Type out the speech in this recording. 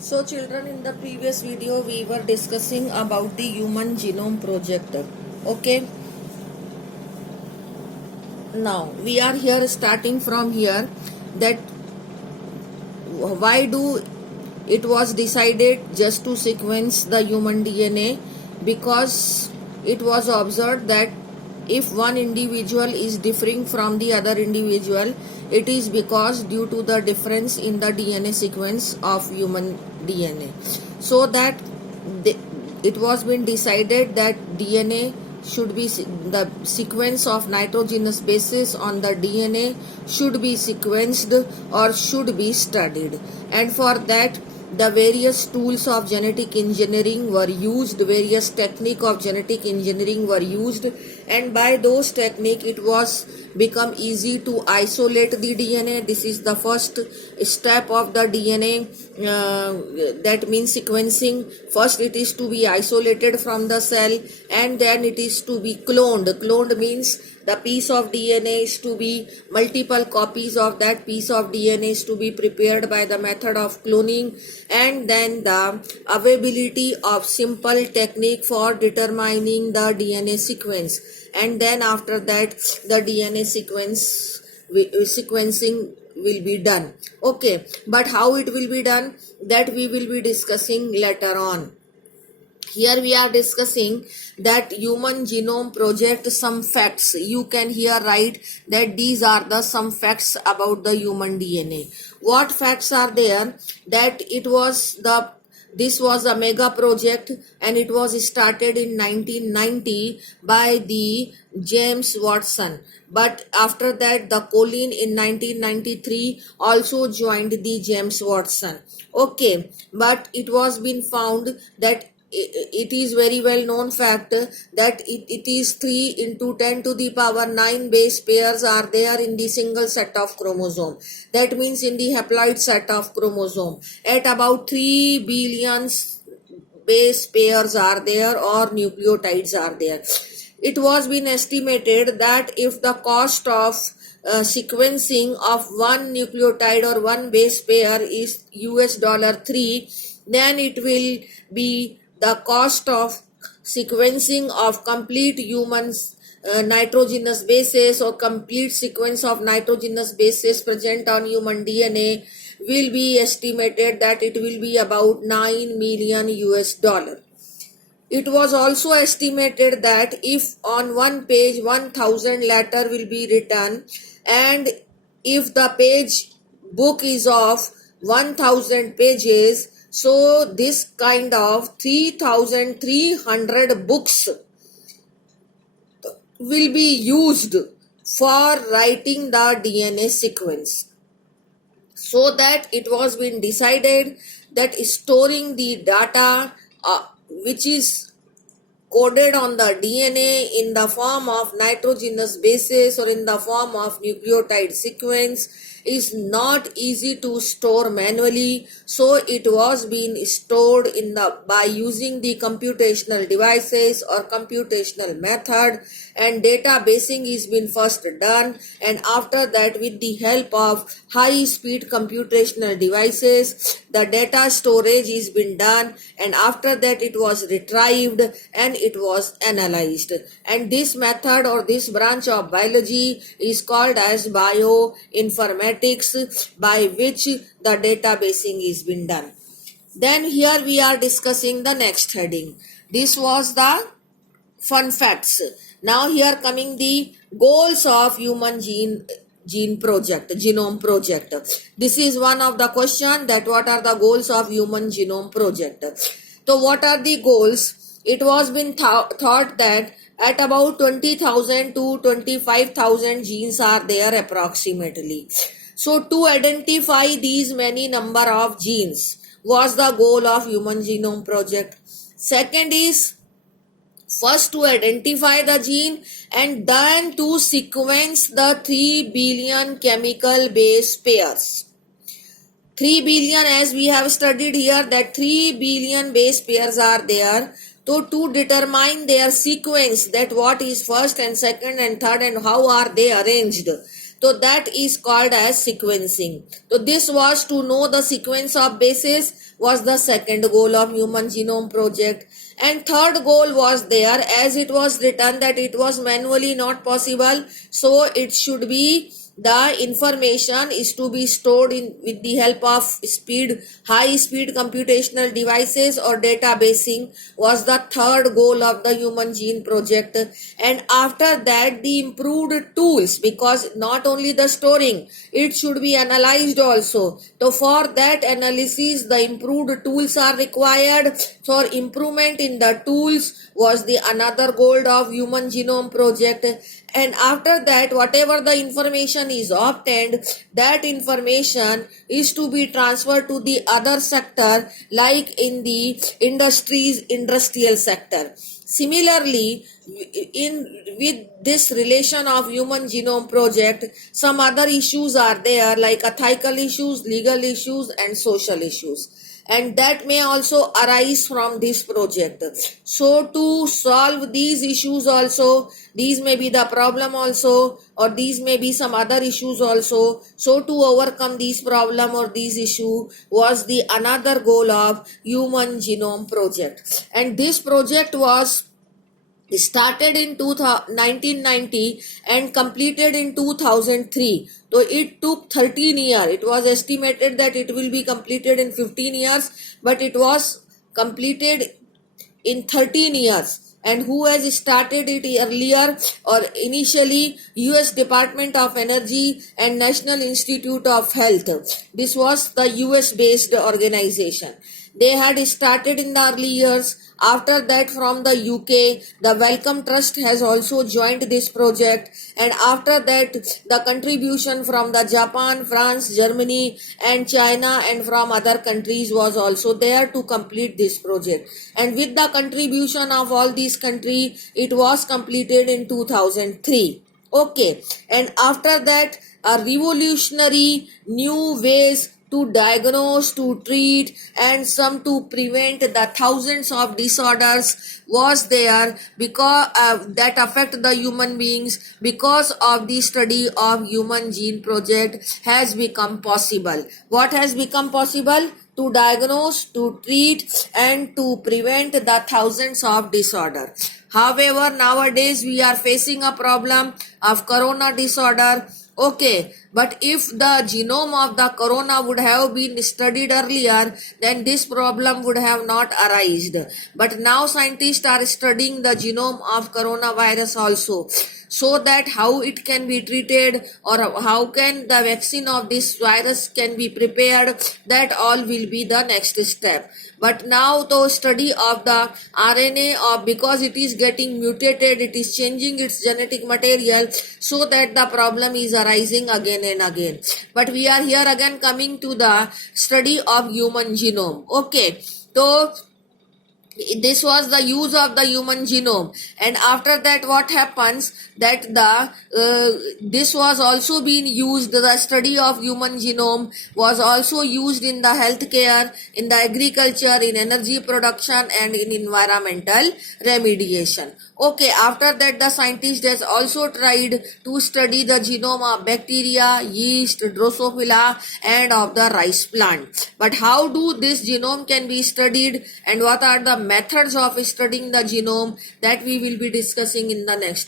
So children, in the previous video we were discussing about the Human Genome Project. Okay. Now we are here starting from here that why do it was decided just to sequence the human DNA, because it was observed that if one individual is differing from the other individual, it is because due to the difference in the DNA sequence of human DNA. So that it was been decided that DNA should be the sequence of nitrogenous bases on the DNA should be sequenced or should be studied, and for that the various tools of genetic engineering were used, various technique of genetic engineering were used, and by those technique it was become easy to isolate the DNA. This is the first step of the DNA, that means sequencing. First it is to be isolated from the cell, and then it is to be cloned. Cloned means the piece of DNA is to be multiple copies of that piece of DNA is to be prepared by the method of cloning, and then the availability of simple technique for determining the DNA sequence, and then after that the DNA sequencing will be done. Okay, but how it will be done, that we will be discussing later on. Here we are discussing that Human Genome Project, some facts. You can here write that these are the some facts about the human DNA. What facts are there? That this was a mega project and it was started in 1990 by the James Watson. But after that the Colin in 1993 also joined the James Watson. Okay, but it was been found that it is very well known fact that it is 3 into 10 to the power 9 base pairs are there in the single set of chromosome. That means in the haploid set of chromosome at about 3 billion base pairs are there or nucleotides are there. It was been estimated that if the cost of sequencing of one nucleotide or one base pair is $3, then it will be the cost of sequencing of complete human nitrogenous bases or complete sequence of nitrogenous bases present on human DNA will be estimated that it will be about $9 million. It was also estimated that if on one page 1000 letter will be written, and if the page book is of 1000 pages, so this kind of 3300 books will be used for writing the DNA sequence. So that it was been decided that storing the data which is coded on the DNA in the form of nitrogenous bases or in the form of nucleotide sequence is not easy to store manually, so it was being stored by using the computational devices or computational method, and databasing is been first done, and after that with the help of high speed computational devices the data storage is been done, and after that it was retrieved and it was analyzed. And this method or this branch of biology is called as bioinformatics, by which the databasing is been done. Then here we are discussing the next heading. This was the fun facts. Now here coming the goals of human genome project. This is one of the question, that what are the goals of human genome project. So what are the goals? It was been thought that at about 20,000 to 25,000 genes are there approximately. So to identify these many number of genes was the goal of human genome project. Second is first to identify the gene and then to sequence the 3 billion chemical base pairs. 3 billion, as we have studied here, that 3 billion base pairs are there. So to determine their sequence, that what is first and second and third and how are they arranged, so that is called as sequencing. So this was to know the sequence of bases was the second goal of Human Genome Project. And third goal was there, as it was written that it was manually not possible, so it should be the information is to be stored in with the help of high speed computational devices or databasing was the third goal of the Human Gene Project. And after that, the improved tools, because not only the storing, it should be analyzed also. So for that analysis, the improved tools are required. For improvement in the tools was the another goal of Human Genome Project. And after that, whatever the information is obtained, that information is to be transferred to the other sector, like in the industrial sector. Similarly, in with this relation of Human Genome Project, some other issues are there, like ethical issues, legal issues, and social issues, and that may also arise from this project. So to solve these issues also, these may be the problem also, or these may be some other issues also. So to overcome these problem or these issue was the another goal of Human Genome Project. And this project was started in 1990 and completed in 2003. So it took 13 years. It was estimated that it will be completed in 15 years, but it was completed in 13 years. And who has started it earlier or initially? US Department of Energy and National Institute of Health. This was the US based organization. They had started in the early years. After that, from the UK, the Wellcome Trust has also joined this project. And after that, the contribution from the Japan, France, Germany, and China, and from other countries was also there to complete this project. And with the contribution of all these countries, it was completed in 2003. Okay, and after that, a revolutionary new ways to diagnose, to treat, and some to prevent the thousands of disorders was there, because that affect the human beings, because of the study of Human Gene Project has become possible. What has become possible? To diagnose, to treat, and to prevent the thousands of disorders. However, nowadays we are facing a problem of corona disorder. Okay, but if the genome of the corona would have been studied earlier, then this problem would have not arisen. But now scientists are studying the genome of coronavirus also, so that how it can be treated or how can the vaccine of this virus can be prepared, that all will be the next step. But now the study of the RNA, because it is getting mutated, it is changing its genetic material, so that the problem is arising again and again. But we are here again coming to the study of human genome. Okay, so this was the use of the human genome. And after that, what happens, that this was also being used, the study of human genome was also used in the healthcare, in the agriculture, in energy production, and in environmental remediation. Okay, after that, the scientist has also tried to study the genome of bacteria, yeast, Drosophila, and of the rice plant. But how do this genome can be studied, and what are the methods of studying the genome, that we will be discussing in the next